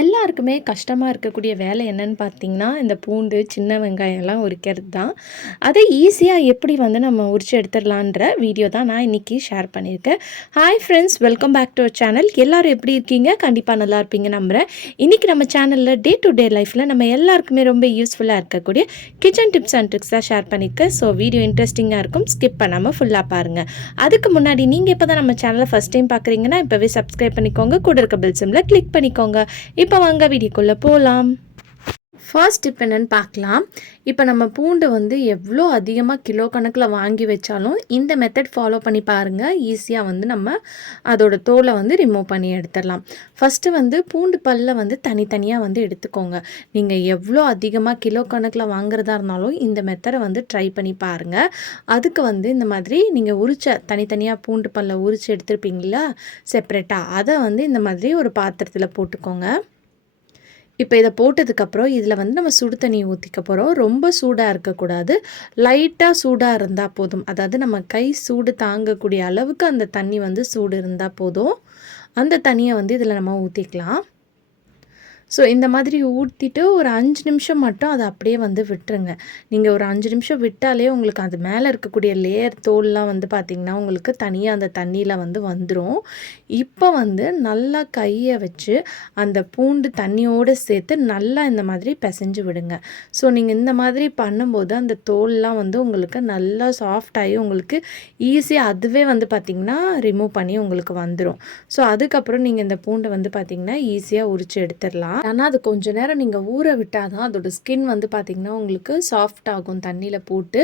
எல்லாருக்குமே கஷ்டமாக இருக்கக்கூடிய வேலை என்னன்னு பார்த்தீங்கன்னா இந்த பூண்டு சின்ன வெங்காயம்லாம் உரிக்கிறது தான். அதை ஈஸியாக எப்படி வந்து நம்ம உரிச்சு எடுத்துடலான்ற வீடியோ தான் நான் இன்றைக்கி ஷேர் பண்ணியிருக்கேன். Hi friends welcome back to our channel எல்லோரும் எப்படி இருக்கீங்க? கண்டிப்பாக நல்லா இருப்பீங்க நம்புகிறேன் இன்றைக்கி நம்ம சேனலில் டே டு டே லைஃப்பில் நம்ம எல்லாருக்குமே ரொம்ப யூஸ்ஃபுல்லாக இருக்கக்கூடிய கிச்சன் டிப்ஸ் அண்ட் ட்ரிக்ஸ் தான் ஷேர் பண்ணியிருக்கேன். ஸோ வீடியோ இன்ட்ரெஸ்டிங்காக இருக்கும். ஸ்கிப் பண்ணாமல் ஃபுல்லாக பாருங்கள் அதுக்கு முன்னாடி நீங்கள் இப்போ தான் நம்ம சேனலை ஃபஸ்ட் டைம் பார்க்குறீங்கன்னா இப்போவே சப்ஸ்கிரைப் பண்ணிக்கோங்க. கூட இருக்க பெல் சிம்மில் கிளிக் பண்ணிக்கோங்க. இப்போ வாங்க வீடியோக்குள்ளே போகலாம் ஃபர்ஸ்ட் இப்போ என்னென்னு பார்க்கலாம். இப்போ நம்ம பூண்டு வந்து எவ்வளோ அதிகமாக கிலோ கணக்கில் வாங்கி வச்சாலும் இந்த மெத்தட் ஃபாலோ பண்ணி பாருங்கள் ஈஸியாக வந்து நம்ம அதோடய தோலை வந்து ரிமூவ் பண்ணி எடுத்துடலாம். ஃபஸ்ட்டு வந்து பூண்டு பல்ல வந்து தனித்தனியாக வந்து எடுத்துக்கோங்க. நீங்கள் எவ்வளோ அதிகமாக கிலோ கணக்கில் வாங்குறதா இருந்தாலும் இந்த மெத்தடை வந்து ட்ரை பண்ணி பாருங்கள் அதுக்கு வந்து இந்த மாதிரி நீங்கள் உரிச்ச தனித்தனியாக பூண்டு பல்ல உரித்து எடுத்துருப்பீங்களா செப்ரேட்டாக அதை வந்து இந்த மாதிரி ஒரு பாத்திரத்தில் போட்டுக்கோங்க. இப்போ இதை போட்டதுக்கப்புறம் இதில் வந்து நம்ம சுடு தண்ணி ஊற்றிக்க போகிறோம் ரொம்ப சூடாக இருக்கக்கூடாது. லைட்டாக சூடாக இருந்தால் போதும். அதாவது நம்ம கை சூடு தாங்கக்கூடிய அளவுக்கு அந்த தண்ணி வந்து சூடு இருந்தால் போதும். அந்த தண்ணியை வந்து இதில் நம்ம ஊற்றிக்கலாம் ஸோ இந்த மாதிரி ஊற்றிட்டு ஒரு அஞ்சு நிமிஷம் மட்டும் அதை அப்படியே வந்து விட்டுருங்க. நீங்கள் ஒரு அஞ்சு நிமிஷம் விட்டாலே உங்களுக்கு அது மேலே இருக்கக்கூடிய லேயர் தோல்லாம் வந்து பார்த்திங்கன்னா உங்களுக்கு தனியாக அந்த தண்ணியில் வந்து வந்துடும் இப்போ வந்து நல்லா கையை வச்சு அந்த பூண்டு தண்ணியோடு சேர்த்து நல்லா இந்த மாதிரி பிசைஞ்சு விடுங்க. ஸோ நீங்கள் இந்த மாதிரி பண்ணும்போது அந்த தோல்லாம் வந்து உங்களுக்கு நல்லா சாஃப்டாகி உங்களுக்கு ஈஸியாக அதுவே வந்து பார்த்திங்கன்னா ரிமூவ் பண்ணி உங்களுக்கு வந்துடும் ஸோ அதுக்கப்புறம் நீங்கள் இந்த பூண்டை வந்து பார்த்திங்கன்னா ஈஸியாக உரித்து எடுத்துடலாம். ஆனால் அது கொஞ்ச நேரம் நீங்கள் ஊற விட்டால் தான் அதோட ஸ்கின் வந்து பார்த்திங்கன்னா உங்களுக்கு சாஃப்ட் ஆகும் தண்ணியில் போட்டு.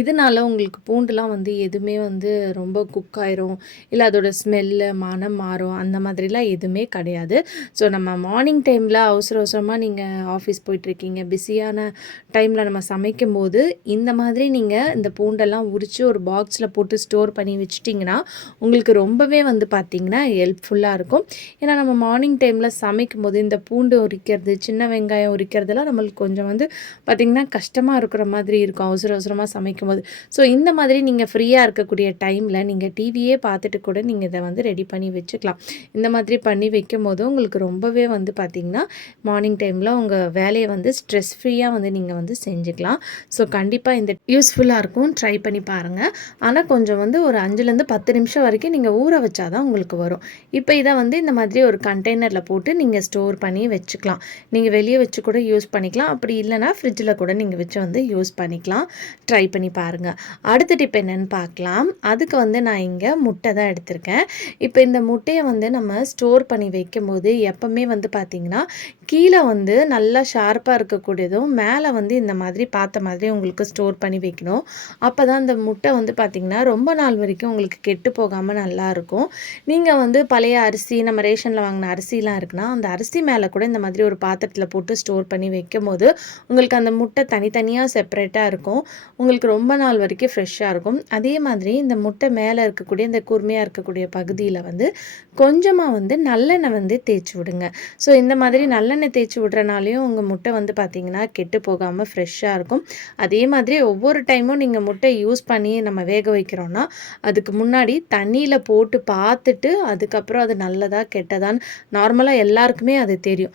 இதனால உங்களுக்கு பூண்டுலாம் வந்து எதுவுமே வந்து ரொம்ப குக் ஆயிரும். இல்லை அதோட ஸ்மெல்லு மனம் மாறும். அந்த மாதிரிலாம் எதுவுமே கிடையாது. ஸோ நம்ம மார்னிங் டைமில் அவசர அவசரமாக நீங்கள் ஆஃபீஸ் போயிட்டுருக்கீங்க. பிஸியான டைமில் நம்ம சமைக்கும் போது இந்த மாதிரி நீங்கள் இந்த பூண்டெல்லாம் உரித்து ஒரு பாக்ஸில் போட்டு ஸ்டோர் பண்ணி வச்சிட்டிங்கன்னா உங்களுக்கு ரொம்பவே வந்து பார்த்திங்கன்னா ஹெல்ப்ஃபுல்லாக இருக்கும். ஏன்னா நம்ம மார்னிங் டைமில் சமைக்கும் போது இந்த பூண்டு பூண்டு உரிக்கிறது சின்ன வெங்காயம் உரிக்கிறதுலாம் நம்மளுக்கு கொஞ்சம் வந்து பார்த்திங்கன்னா கஷ்டமாக இருக்கிற மாதிரி இருக்கும். அவசர அவசரமாக சமைக்கும் போது ஸோ இந்த மாதிரி நீங்கள் ஃப்ரீயாக இருக்கக்கூடிய டைமில் நீங்கள் டிவியே பார்த்துட்டு கூட நீங்கள் இதை வந்து ரெடி பண்ணி வச்சுக்கலாம். இந்த மாதிரி பண்ணி வைக்கும் போது உங்களுக்கு ரொம்பவே வந்து பார்த்திங்கன்னா மார்னிங் டைமில் உங்கள் வேலையை வந்து ஸ்ட்ரெஸ் ஃப்ரீயாக வந்து நீங்கள் வந்து செஞ்சுக்கலாம். ஸோ கண்டிப்பாக இந்த யூஸ்ஃபுல்லாக இருக்கும். ட்ரை பண்ணி பாருங்கள் ஆனால் கொஞ்சம் வந்து ஒரு அஞ்சுலேருந்து பத்து நிமிஷம் வரைக்கும் நீங்கள் ஊற வச்சாதான் உங்களுக்கு வரும். இப்போ இதை வந்து இந்த மாதிரி ஒரு கண்டெய்னரில் போட்டு நீங்கள் ஸ்டோர் பண்ணி வச்சு வச்சுக்கலாம். நீங்கள் வெளியே வச்சு கூட யூஸ் பண்ணிக்கலாம். அப்படி இல்லைனா ஃப்ரிட்ஜில் கூட நீங்கள் வச்சு வந்து யூஸ் பண்ணிக்கலாம். ட்ரை பண்ணி பாருங்கள் அடுத்த டிப் என்னென்னு பார்க்கலாம். அதுக்கு வந்து நான் இங்கே முட்டை தான் எடுத்திருக்கேன். இப்போ இந்த முட்டையை வந்து நம்ம ஸ்டோர் பண்ணி வைக்கும் போது எப்போவுமே வந்து பார்த்திங்கன்னா கீழே வந்து நல்லா ஷார்ப்பாக இருக்கக்கூடியதும் மேலே வந்து இந்த மாதிரி பார்த்த மாதிரி உங்களுக்கு ஸ்டோர் பண்ணி வைக்கணும். அப்போ தான் இந்த முட்டை வந்து பார்த்திங்கன்னா ரொம்ப நாள் வரைக்கும் உங்களுக்கு கெட்டு போகாமல் நல்லாயிருக்கும் நீங்கள் வந்து பழைய அரிசி நம்ம ரேஷனில் வாங்கின அரிசிலாம் இருக்குன்னா அந்த அரிசி மேலே கூட இந்த மாதிரி ஒரு பாத்திரத்தில் போட்டு ஸ்டோர் பண்ணி வைக்கும் போது உங்களுக்கு அந்த முட்டை தனித்தனியாக செப்பரேட்டாக இருக்கும். உங்களுக்கு ரொம்ப நாள் வரைக்கும் ஃப்ரெஷ்ஷாக இருக்கும். அதே மாதிரி இந்த முட்டை மேலே இருக்கக்கூடிய இந்த கூர்மையாக இருக்கக்கூடிய பகுதியில் வந்து கொஞ்சமாக வந்து நல்லெண்ணெய் வந்து தேய்ச்சி விடுங்க. ஸோ இந்த மாதிரி நல்லெண்ணெய் தேய்ச்சி விடுறனாலையும் உங்கள் முட்டை வந்து பார்த்திங்கன்னா கெட்டு போகாமல் ஃப்ரெஷ்ஷாக இருக்கும். அதே மாதிரி ஒவ்வொரு டைமும் நீங்கள் முட்டை யூஸ் பண்ணி நம்ம வேக வைக்கிறோன்னா அதுக்கு முன்னாடி தண்ணியில் போட்டு பார்த்துட்டு அதுக்கப்புறம் அது நல்லதா கெட்டதான்னு நார்மலாக எல்லாருக்குமே அது தெரியும்.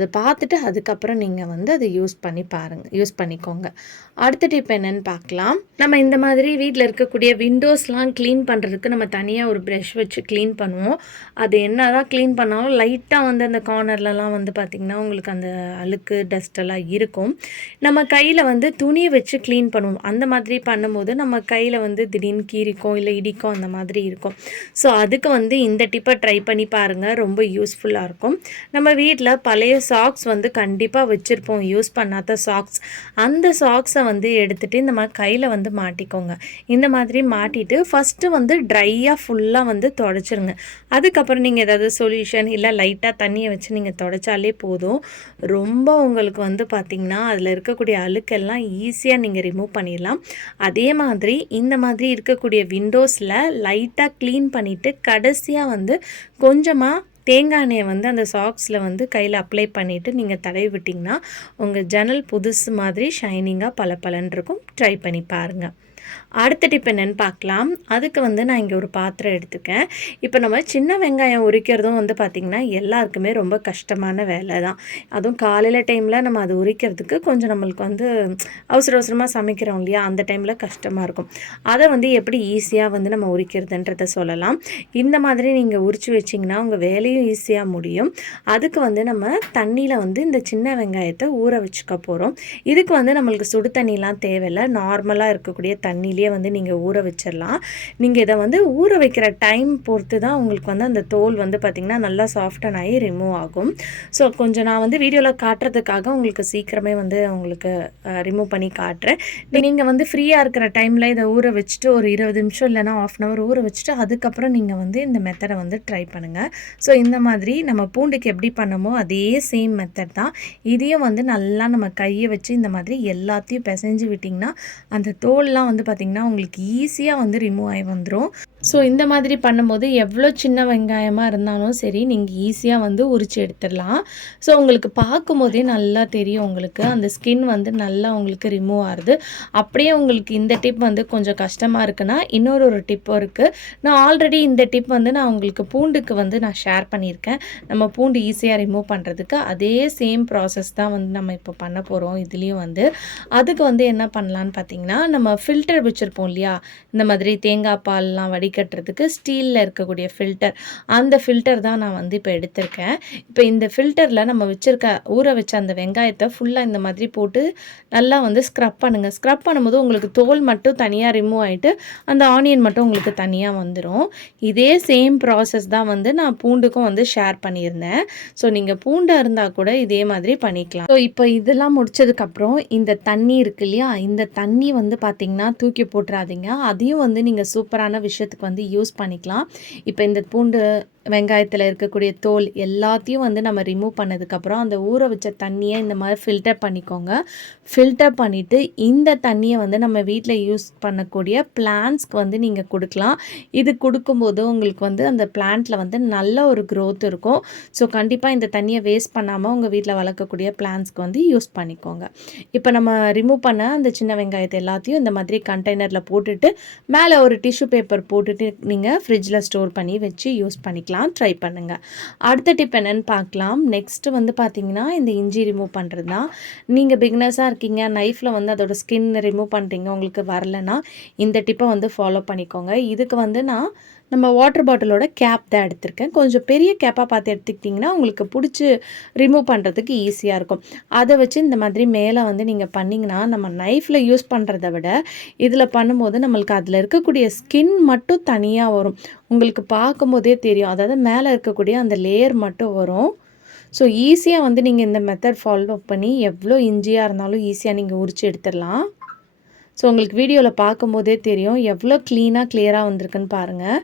அதை பார்த்துட்டு அதுக்கப்புறம் நீங்கள் வந்து அதை யூஸ் பண்ணி பாருங்கள் யூஸ் பண்ணிக்கோங்க. அடுத்த டிப் என்னென்னு பார்க்கலாம். நம்ம இந்த மாதிரி வீட்டில் இருக்கக்கூடிய விண்டோஸ்லாம் க்ளீன் பண்ணுறதுக்கு நம்ம தனியாக ஒரு ப்ரெஷ் வச்சு க்ளீன் பண்ணுவோம். அது என்ன தான் க்ளீன் பண்ணாலும் லைட்டாக வந்து அந்த கார்னர்லலாம் வந்து பார்த்திங்கன்னா உங்களுக்கு அந்த அழுக்கு டஸ்டெல்லாம் இருக்கும். நம்ம கையில் வந்து துணியை வச்சு க்ளீன் பண்ணுவோம். அந்த மாதிரி பண்ணும்போது நம்ம கையில் வந்து திடீர்னு கீரிக்கும் இல்லை இடிக்கும் அந்த மாதிரி இருக்கும். ஸோ அதுக்கு வந்து இந்த டிப்பை ட்ரை பண்ணி பாருங்கள் ரொம்ப யூஸ்ஃபுல்லாக இருக்கும். நம்ம வீட்டில் பழைய சாக்ஸ் வந்து கண்டிப்பாக வச்சுருப்போம். யூஸ் பண்ணாத சாக்ஸ் அந்த சாக்ஸை வந்து எடுத்துகிட்டு இந்த மாதிரி கையில் வந்து மாட்டிக்கோங்க. இந்த மாதிரி மாட்டிட்டு ஃபஸ்ட்டு வந்து ட்ரையாக ஃபுல்லாக வந்து தொடச்சிருங்க. அதுக்கப்புறம் நீங்கள் ஏதாவது சொல்யூஷன் இல்லை லைட்டாக தண்ணியை வச்சு நீங்கள் தொடச்சாலே போதும். ரொம்ப உங்களுக்கு வந்து பார்த்திங்கன்னா அதில் இருக்கக்கூடிய அழுக்கெல்லாம் ஈஸியாக நீங்கள் ரிமூவ் பண்ணிடலாம். அதே மாதிரி இந்த மாதிரி இருக்கக்கூடிய விண்டோஸில் லைட்டாக க்ளீன் பண்ணிவிட்டு கடைசியாக வந்து கொஞ்சமாக தேங்காய் எண்ணெயை வந்து அந்த சாக்ஸில் வந்து கையில் அப்ளை பண்ணிவிட்டு நீங்கள் தடவி விட்டிங்கன்னா உங்கள் ஜன்னல் புதுசு மாதிரி ஷைனிங்காக பல பலன் இருக்கும். ட்ரை பண்ணி பாருங்கள் அடுத்த டிப் என்னென்னு பார்க்கலாம். அதுக்கு வந்து நான் இங்கே ஒரு பாத்திரம் எடுத்துக்கேன். இப்போ நம்ம சின்ன வெங்காயம் உரிக்கிறதும் வந்து பார்த்திங்கன்னா எல்லாருக்குமே ரொம்ப கஷ்டமான வேலை தான். அதுவும் காலையில் டைமில் நம்ம அது உரிக்கிறதுக்கு கொஞ்சம் நம்மளுக்கு வந்து அவசர அவசரமாக சமைக்கிறோம் இல்லையா? அந்த டைமில் கஷ்டமாக இருக்கும். அதை வந்து எப்படி ஈஸியாக வந்து நம்ம உரிக்கிறதுன்றத சொல்லலாம். இந்த மாதிரி நீங்கள் உரித்து வச்சிங்கன்னா உங்கள் வேலையும் ஈஸியாக முடியும். அதுக்கு வந்து நம்ம தண்ணியில் வந்து இந்த சின்ன வெங்காயத்தை ஊற வச்சுக்க போகிறோம் இதுக்கு வந்து நம்மளுக்கு சுடு தண்ணிலாம் தேவையில்லை. நார்மலாக இருக்கக்கூடிய தண்ணி தண்ணியிலே வந்து நீங்கள் ஊற வச்சிடலாம் நீங்கள் இதை வந்து ஊற வைக்கிற டைம் பொறுத்து தான் உங்களுக்கு வந்து அந்த தோல் வந்து பார்த்திங்கன்னா நல்லா சாஃப்டன் ஆகி ரிமூவ் ஆகும். ஸோ கொஞ்சம் நான் வந்து வீடியோவில் காட்டுறதுக்காக உங்களுக்கு சீக்கிரமே வந்து உங்களுக்கு ரிமூவ் பண்ணி காட்டுறேன். நீங்கள் வந்து ஃப்ரீயாக இருக்கிற டைமில் இதை ஊற வச்சுட்டு ஒரு இருபது நிமிஷம் இல்லைனா ஆஃப் அன் ஹவர் ஊற வச்சுட்டு அதுக்கப்புறம் நீங்கள் வந்து இந்த மெத்தடை வந்து ட்ரை பண்ணுங்கள் ஸோ இந்த மாதிரி நம்ம பூண்டுக்கு எப்படி பண்ணமோ அதே சேம் மெத்தட் தான். இதையும் வந்து நல்லா நம்ம கையை வச்சு இந்த மாதிரி எல்லாத்தையும் பிசைஞ்சு விட்டிங்கன்னா அந்த தோல்லாம் வந்து பார்த்திங்கன்னா உங்களுக்கு ஈஸியாக வந்து ரிமூவ் ஆகி வந்துடும் ஸோ இந்த மாதிரி பண்ணும்போது எவ்வளோ சின்ன வெங்காயமாக இருந்தாலும் சரி நீங்கள் ஈஸியாக வந்து உரித்து எடுத்துடலாம். ஸோ உங்களுக்கு பார்க்கும்போதே நல்லா தெரியும் உங்களுக்கு. அந்த ஸ்கின் வந்து நல்லா உங்களுக்கு ரிமூவ் ஆகுது. அப்படியே உங்களுக்கு இந்த டிப் வந்து கொஞ்சம் கஷ்டமாக இருக்குன்னா இன்னொரு ஒரு டிப்பும் இருக்குது நான் ஆல்ரெடி இந்த டிப் வந்து நான் உங்களுக்கு பூண்டுக்கு வந்து நான் ஷேர் பண்ணியிருக்கேன். நம்ம பூண்டு ஈஸியாக ரிமூவ் பண்ணுறதுக்கு அதே சேம் ப்ராசஸ் தான் வந்து நம்ம இப்போ பண்ண போகிறோம் இதுலேயும் வந்து. அதுக்கு வந்து என்ன பண்ணலான்னு பார்த்தீங்கன்னா நம்ம ஃபில்டர் ஃபில்டர் வச்சுருப்போம் இல்லையா? இந்த மாதிரி தேங்காய் பால்லாம் வடிகட்டுறதுக்கு ஸ்டீலில் இருக்கக்கூடிய ஃபில்டர் அந்த ஃபில்டர் தான் நான் வந்து இப்போ எடுத்திருக்கேன். இப்போ இந்த ஃபில்டரில் நம்ம வச்சுருக்க ஊற வச்ச அந்த வெங்காயத்தை ஃபுல்லாக இந்த மாதிரி போட்டு நல்லா வந்து ஸ்க்ரப் பண்ணுங்கள் ஸ்க்ரப் பண்ணும்போது உங்களுக்கு தோல் மட்டும் தனியாக ரிமூவ் ஆகிட்டு அந்த ஆனியன் மட்டும் உங்களுக்கு தனியாக வந்துடும் இதே சேம் ப்ராசஸ் தான் வந்து நான் பூண்டுக்கும் வந்து ஷேர் பண்ணியிருந்தேன். ஸோ நீங்கள் பூண்டாக இருந்தால் கூட இதே மாதிரி பண்ணிக்கலாம். ஸோ இப்போ இதெல்லாம் முடிச்சதுக்கப்புறம் இந்த தண்ணி இருக்கு இல்லையா? இந்த தண்ணி வந்து பார்த்திங்கன்னா தூக்கி போட்டுறாதீங்க. அதையும் வந்து நீங்கள் சூப்பரான விஷயத்துக்கு வந்து யூஸ் பண்ணிக்கலாம். இப்போ இந்த பூண்டு வெங்காயத்தில் இருக்கக்கூடிய தோல் எல்லாத்தையும் வந்து நம்ம ரிமூவ் பண்ணதுக்கப்புறம் அந்த ஊற வச்ச தண்ணியை இந்த மாதிரி ஃபில்டர் பண்ணிக்கோங்க. ஃபில்டர் பண்ணிவிட்டு இந்த தண்ணியை வந்து நம்ம வீட்டில் யூஸ் பண்ணக்கூடிய பிளான்ஸ்க்கு வந்து நீங்கள் கொடுக்கலாம். இது கொடுக்கும்போது உங்களுக்கு வந்து அந்த பிளான்ட்டில் வந்து நல்ல ஒரு க்ரோத் இருக்கும். ஸோ கண்டிப்பாக இந்த தண்ணியை வேஸ்ட் பண்ணாமல் உங்கள் வீட்டில் வளர்க்கக்கூடிய பிளான்ஸ்க்கு வந்து யூஸ் பண்ணிக்கோங்க. இப்போ நம்ம ரிமூவ் பண்ண அந்த சின்ன வெங்காயத்தை எல்லாத்தையும் இந்த மாதிரி கண்டெய்னரில் போட்டுட்டு மேலே ஒரு டிஷ்யூ பேப்பர் போட்டுட்டு நீங்கள் ஃப்ரிட்ஜில் ஸ்டோர் பண்ணி வச்சு யூஸ் பண்ணிக்கலாம் ட்ரை பண்ணுங்கள் அடுத்த டிப் என்னென்னு பார்க்கலாம். நெக்ஸ்ட்டு வந்து பார்த்தீங்கன்னா இந்த இஞ்சி ரிமூவ் பண்ணுறது தான் நீங்கள் பிக்னஸாக இருக்கீங்க நைஃப்பில் வந்து அதோட ஸ்கின் ரிமூவ் பண்ணுறீங்க உங்களுக்கு வரலன்னா இந்த டிப்பை வந்து ஃபாலோ பண்ணிக்கோங்க. இதுக்கு வந்து நான் நம்ம வாட்டர் பாட்டிலோட கேப் தான் எடுத்திருக்கேன். கொஞ்சம் பெரிய கேப்பாக பார்த்து எடுத்துக்கிட்டிங்கன்னா உங்களுக்கு பிடிச்சி ரிமூவ் பண்ணுறதுக்கு ஈஸியாக இருக்கும். அதை வச்சு இந்த மாதிரி மேலே வந்து நீங்கள் பண்ணிங்கன்னா நம்ம நைஃப்பில் யூஸ் பண்ணுறத விட இதில் பண்ணும்போது நம்மளுக்கு அதில் இருக்கக்கூடிய ஸ்கின் மட்டும் தனியாக வரும். உங்களுக்கு பார்க்கும்போதே தெரியும். அதாவது மேலே இருக்கக்கூடிய அந்த லேயர் மட்டும் வரும். ஸோ ஈஸியாக வந்து நீங்கள் இந்த மெத்தட் ஃபாலோ பண்ணி எவ்வளோ இஞ்சியாக இருந்தாலும் ஈஸியாக நீங்கள் உரிச்சு எடுத்துடலாம். ஸோ உங்களுக்கு வீடியோவில் பார்க்கும்போதே தெரியும். எவ்வளோ க்ளீனாக கிளியராக வந்திருக்குன்னு பாருங்கள்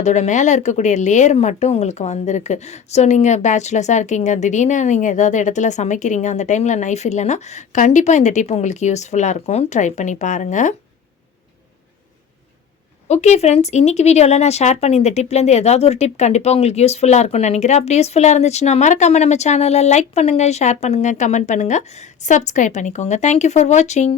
அதோட மேலே இருக்கக்கூடிய லேயர் மட்டும் உங்களுக்கு வந்திருக்கு. ஸோ நீங்கள் பேச்சுலர்ஸாக இருக்கீங்க திடீர்னு நீங்கள் ஏதாவது இடத்துல சமைக்கிறீங்க அந்த டைமில் நைஃப் இல்லைன்னா கண்டிப்பாக இந்த டிப் உங்களுக்கு யூஸ்ஃபுல்லாக இருக்கும் ட்ரை பண்ணி பாருங்கள் ஓகே ஃப்ரெண்ட்ஸ் இன்றைக்கி வீடியோவில் நான் ஷேர் பண்ணி இந்த டிப்லேருந்து ஏதாவது ஒரு டிப் கண்டிப்பாக உங்களுக்கு யூஸ்ஃபுல்லாக இருக்கும்னு நினைக்கிறேன். அப்படி யூஸ்ஃபுல்லாக இருந்துச்சுன்னா மறக்காமல் நம்ம சேனலை லைக் பண்ணுங்கள் ஷேர் பண்ணுங்கள் கமெண்ட் பண்ணுங்கள் சப்ஸ்கிரைப் பண்ணிக்கோங்க. தேங்க்யூ ஃபார் வாட்சிங்